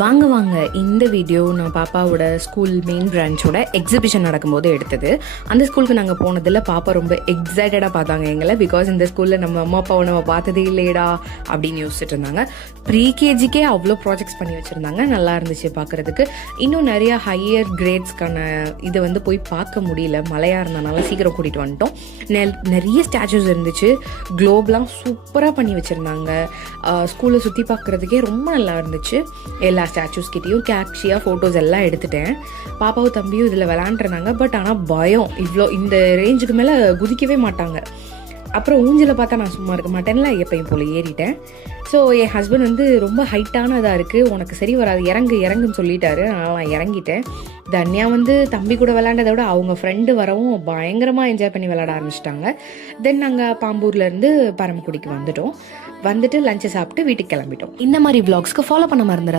வாங்க வாங்க இந்த வீடியோ நான் பாப்பாவோட ஸ்கூல் மெயின் பிரான்ச்சோட எக்ஸிபிஷன் நடக்கும்போது எடுத்தது. அந்த ஸ்கூலுக்கு நாங்கள் போனதில் பாப்பா ரொம்ப எக்ஸைட்டடாக பார்த்தாங்க எங்களை. பிகாஸ் இந்த ஸ்கூலில் நம்ம அம்மா அப்பாவை நம்ம பார்த்ததே இல்லையடா அப்படின்னு யோசிச்சுட்டு இருந்தாங்க. ப்ரீகேஜிக்கே அவ்வளோ ப்ராஜெக்ட்ஸ் பண்ணி வச்சுருந்தாங்க, நல்லா இருந்துச்சு பார்க்குறதுக்கு. இன்னும் நிறையா ஹையர் கிரேட்ஸ்க்கான இதை வந்து போய் பார்க்க முடியல, மழையாக இருந்தனால சீக்கிரம் கூட்டிகிட்டு வந்துட்டோம். நிறைய ஸ்டாச்சூஸ் இருந்துச்சு, குளோப்லாம் சூப்பராக பண்ணி வச்சுருந்தாங்க. ஸ்கூலை சுற்றி பார்க்குறதுக்கே ரொம்ப நல்லா இருந்துச்சு. எல்லா ஸ்டாச்சூஸ் கிட்டேயும் கேக்ஷியாக ஃபோட்டோஸ் எல்லாம் எடுத்துட்டேன். பாப்பாவும் தம்பியும் இதில் விளாண்டுருந்தாங்க. பட் ஆனால் பயம், இவ்வளோ இந்த ரேஞ்சுக்கு மேலே குதிக்கவே மாட்டாங்க. அப்புறம் ஊஞ்சலை பார்த்தா நான் சும்மா இருக்க மாட்டேன்ல, எப்பயும் போல் ஏறிட்டேன். ஸோ என் ஹஸ்பண்ட் வந்து ரொம்ப ஹைட்டானதாக இருக்குது, உனக்கு சரி வராது, இறங்குன்னு சொல்லிட்டாரு. அதனால் நான் இறங்கிட்டேன். தன்யா வந்து தம்பி கூட விளையாண்டதை விட அவங்க ஃப்ரெண்டு வரவும் பயங்கரமாக என்ஜாய் பண்ணி விளையாட ஆரம்பிச்சிட்டாங்க. தென் நாங்கள் பாம்பூர்லேருந்து பரமக்குடிக்கு வந்துட்டு லஞ்சை சாப்பிட்டு வீட்டுக்கு கிளம்பிட்டோம். இந்த மாதிரி விளாக்ஸ்க்கு ஃபாலோ பண்ண மறந்துடாது.